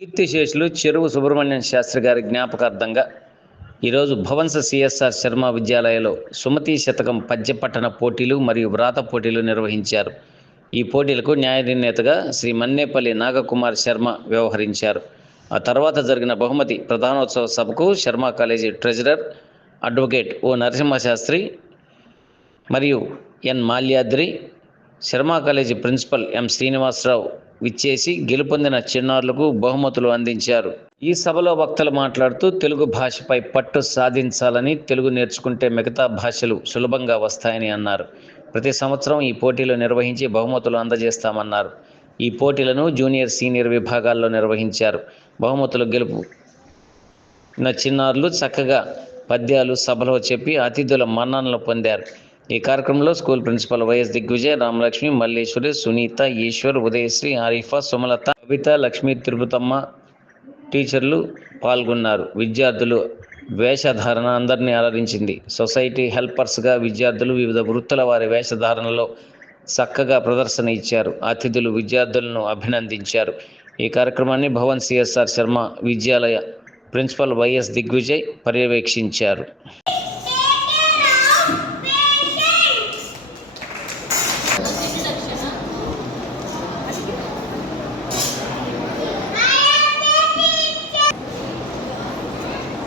కీర్తిశేషులు చెరువు సుబ్రహ్మణ్యం శాస్త్రి గారి జ్ఞాపకార్థంగా ఈరోజు భవంస సిఎస్ఆర్ శర్మ విద్యాలయంలో సుమతి శతకం పద్య పట్టణ పోటీలు మరియు వ్రాత పోటీలు నిర్వహించారు. ఈ పోటీలకు న్యాయ నిర్ణేతగా శ్రీ మన్నేపల్లి నాగకుమార్ శర్మ వ్యవహరించారు. ఆ తర్వాత జరిగిన బహుమతి ప్రధానోత్సవ సభకు Sharma college treasurer advocate O Narasimhashastri మరియు N Malyadri Sharma college principal M Srinivasarao విచ్చేసి గెలుపొందిన చిన్నారులకు బహుమతులు అందించారు. ఈ సభలో వక్తలు మాట్లాడుతూ తెలుగు భాషపై పట్టు సాధించాలని తెలుగు నేర్చుకుంటే మిగతా భాషలు సులభంగా వస్తాయని అన్నారు. ప్రతి సంవత్సరం ఈ పోటీలు నిర్వహించి బహుమతులు అందజేస్తామన్నారు. ఈ పోటీలను జూనియర్ సీనియర్ విభాగాల్లో నిర్వహించారు. బహుమతులు గెలుపు చిన్నారులు చక్కగా పద్యాలు సభలో చెప్పి అతిథుల మన్ననలు పొందారు. ఈ కార్యక్రమంలో school principal YS Digvijay Ramalakshmi Malleswari Sunitha Eshwar Udayasri Arifa Sumalatha Kavitha Lakshmi Tirupatamma టీచర్లు పాల్గొన్నారు. విద్యార్థులు వేషధారణ అందరినీ అలరించింది సొసైటీ హెల్పర్స్గా విద్యార్థులు వివిధ వృత్తుల వారి వేషధారణలో చక్కగా ప్రదర్శన ఇచ్చారు. అతిథులు విద్యార్థులను అభినందించారు. ఈ కార్యక్రమాన్ని Bhavan CSR Sharma Vidyalaya principal YS Digvijay పర్యవేక్షించారు.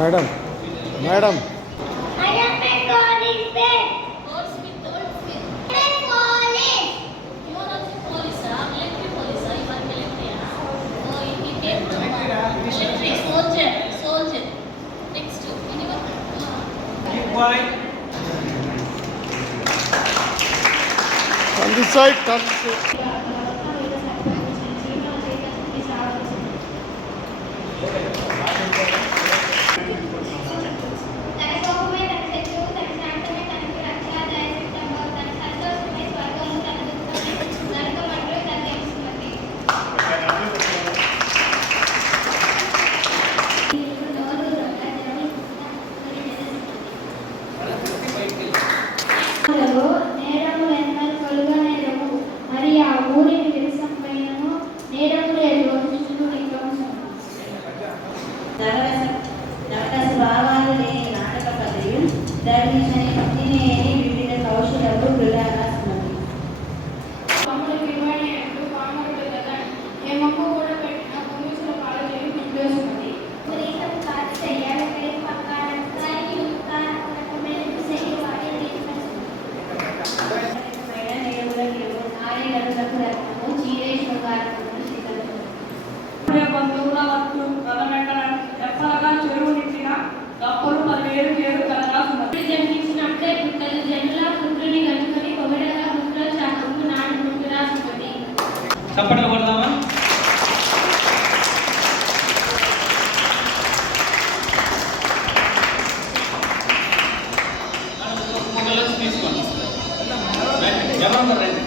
Anyone? Ah. on this side turn this side. Hello. ஜனவரி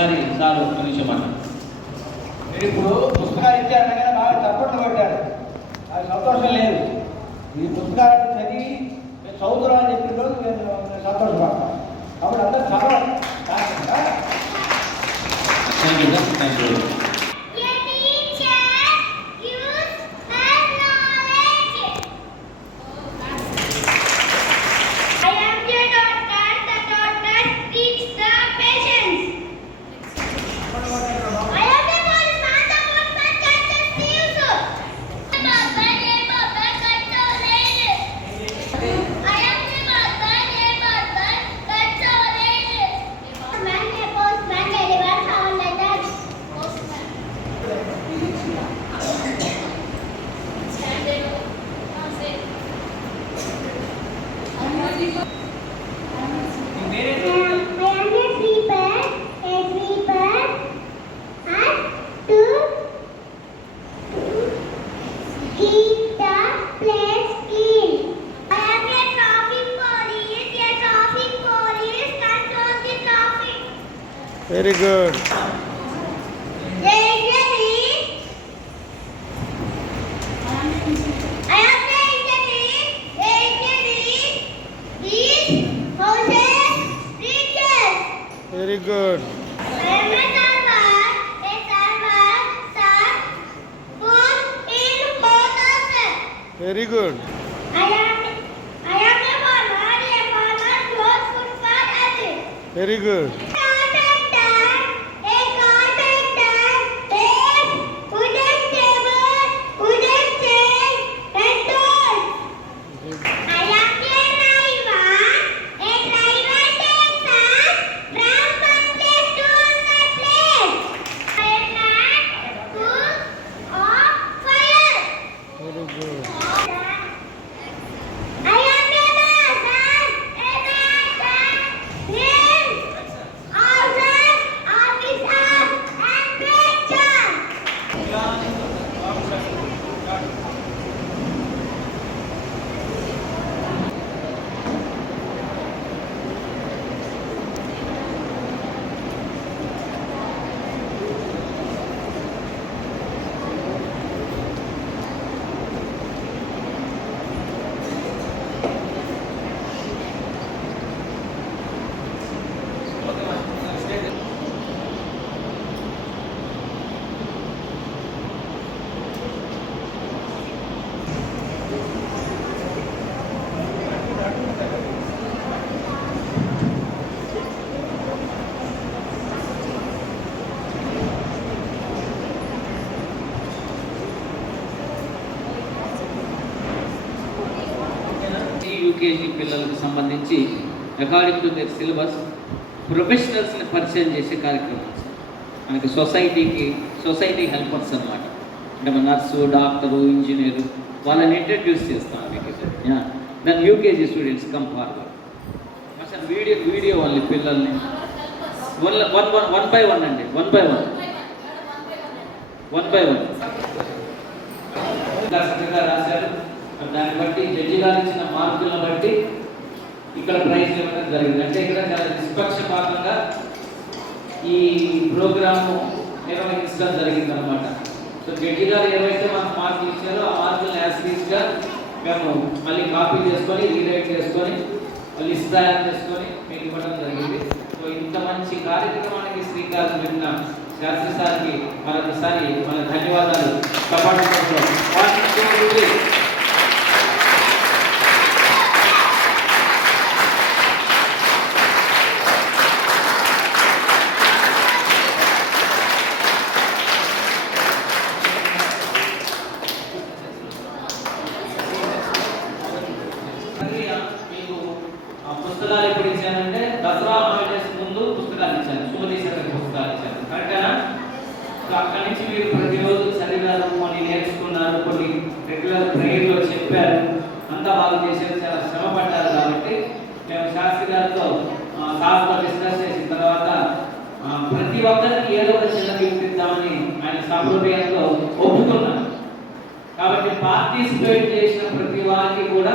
ఒకసారి సార్ ఒక నిమిషం మాట ఇప్పుడు పుస్తకాలు ఇచ్చే అనగానే బాగా తప్పట్లు కొట్టారు. అది సంతోషం లేదు. ఈ పుస్తకాలను చదివి నేను చదువుతున్నా అని చెప్పిన రోజు నేను సంతోషపడతాను కాబట్టి అందరూ చదవాలి thank you thank you Very good. Very good. Very good. I am, I am a farmer. A farmer grows food for others. Very good. UKG పిల్లలకు సంబంధించి అకార్డింగ్ టు దర్ సిలబస్ ప్రొఫెషనల్స్ని పరిచయం చేసే కార్యక్రమం సార్. మనకి సొసైటీకి సొసైటీ హెల్పర్స్ అనమాట అంటే మన నర్సు డాక్టరు ఇంజనీరు వాళ్ళని ఇంట్రడ్యూస్ చేస్తాం మీకు దాని యూకేజీ స్టూడెంట్స్ కమ్ ఫార్వర్డ్ అసలు వీడియో వీడియో వాళ్ళని పిల్లల్ని. One one one one by one అండి. One by one one by one రాశారు. మరి దాన్ని బట్టి జడ్జి గారు ఇచ్చిన మార్కులను బట్టి ఇక్కడ ప్రైజ్ ఇవ్వడం జరిగింది. అంటే ఇక్కడ చాలా నిష్పక్షపాతంగా ఈ ప్రోగ్రాము నిర్వహించడం జరిగింది అనమాట సో జడ్జి గారు ఏవైతే మనకు మార్కులు ఇచ్చారో ఆ మార్కులను యాసిడీస్గా మేము మళ్ళీ కాపీ చేసుకొని రీరైట్ చేసుకొని మళ్ళీ తయారు చేసుకొని మీకు ఇవ్వడం జరిగింది. సో ఇంత మంచి కార్యక్రమానికి శ్రీకారం పెట్టిన శాస్త్రి సార్కి మరొకసారి మన ధన్యవాదాలు. తప్పకుండా మీకు ఆ పుస్తకాలు ఎప్పుడు ఇచ్చానంటే దసరా హాలిడేస్ ముందు పుస్తకాలు ఇచ్చాను సుమతి శతక పుస్తకాలు ఇచ్చాను కరెక్టేనా సో అక్కడి నుంచి మీరు ప్రతిరోజు చదివారు కొన్ని నేర్చుకున్నారు కొన్ని రెగ్యులర్ ప్రేయర్లో చెప్పారు అంతా బాగా చేశారు చాలా శ్రమ పడ్డారు కాబట్టి మేము శాస్త్రి గారితో ఆ, సార్తో డిస్కస్ చేసిన తర్వాత ఆ, ప్రతి ఒక్కరికి ఏదో ఒక చిన్న గిఫ్ట్ ఇద్దామని ఆయన సహృదయంతో ఒప్పుకున్నారు కాబట్టి పార్టిసిపేట్ చేసిన ప్రతి వారికి కూడా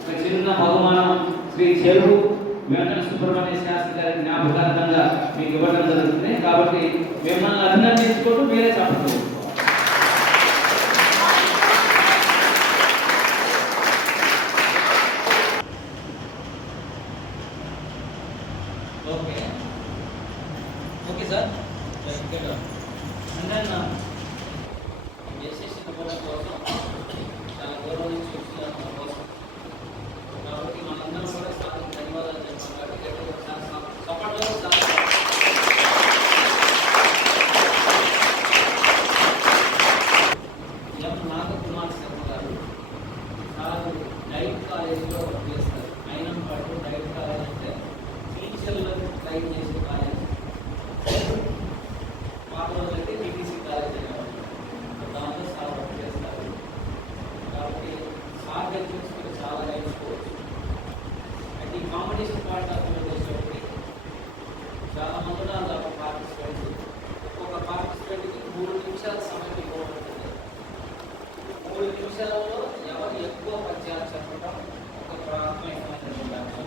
ఒక చిన్న బహుమానం శ్రీ చెరువు వెంకట సుబ్రహ్మణ్య శాస్త్రి గారి జ్ఞాపకార్థంగా మీకు ఇవ్వడం జరుగుతుంది. కాబట్టి మిమ్మల్ని అభినందించుకుంటూ మీరే చెప్పండి okay. Okay sir. And then SSC ఇవ్వడం కోసం చాలా గౌరవం నుంచి వచ్చిన కోసం కాబట్టి మనందరం కూడా చాలా ధన్యవాదాలు చెప్పాలి కాబట్టి ఒకసారి సపోర్ట్లో చాలా ఎం నాగకుమార్ శర్మ గారు సార్ డైట్ కాలేజీలో వర్క్ చేస్తారు అయినా పాటు డైట్ కాలేజ్ అంటే టీచర్లను ట్రైన్ చేసే కాలేజ్ మా రోజులైతే టీటీసీ కాలేజ్ అనేవాళ్ళు దాంట్లో సార్ వర్క్ చేస్తారు కాబట్టి సార్ దగ్గర నుంచి మీరు చాలా నేర్చుకోవచ్చు అయితే ఈ కాంపిటీషన్ పార్ట్ ఆఫ్ వచ్చేటప్పటికి చాలా మంది ఉన్నారు దాంట్లో పార్టిసిపేట్స్ ఒక్కొక్క పార్టిసిపేట్కి మూడు నిమిషాల సమయం ఇవ్వబడుతుంది మూడు నిమిషాల ఎక్కువ పద్యాలు చెప్పడం ఒక ప్రాథమికమైనటువంటి అంశం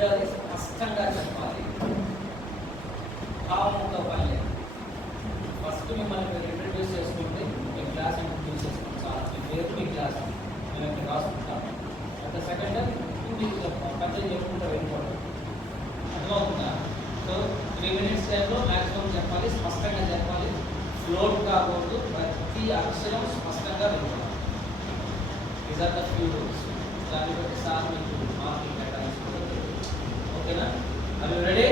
రెండవది స్పష్టంగా చెప్పాలి. భావంతో పని ఫస్ట్ మిమ్మల్ని మీరు ఇంట్రడ్యూస్ చేసుకుంటే మీ క్లాస్ ఇంట్రడ్యూస్ చేసుకుంటాం సార్ మీ పేరు మీ క్లాస్ మేము ఇక్కడ రాసుకుంటాం అంటే సెకండ్ మీకు చెప్తాం పెద్దలు చెప్పుకుంటూ వెళ్ళిపోవడం అర్థమవుతుందా? సో త్రీ మినిట్స్ టైంలో మ్యాక్సిమం చెప్పాలి స్పష్టంగా చెప్పాలి. ఫ్లోట్ కాకూడదు. ప్రతి అక్షరం స్పష్టంగా వెళ్ళాలి these are the few rules దాన్ని బట్టి సార్ మీకు మార్కెట్ ಓಕೆನಾ? Are ready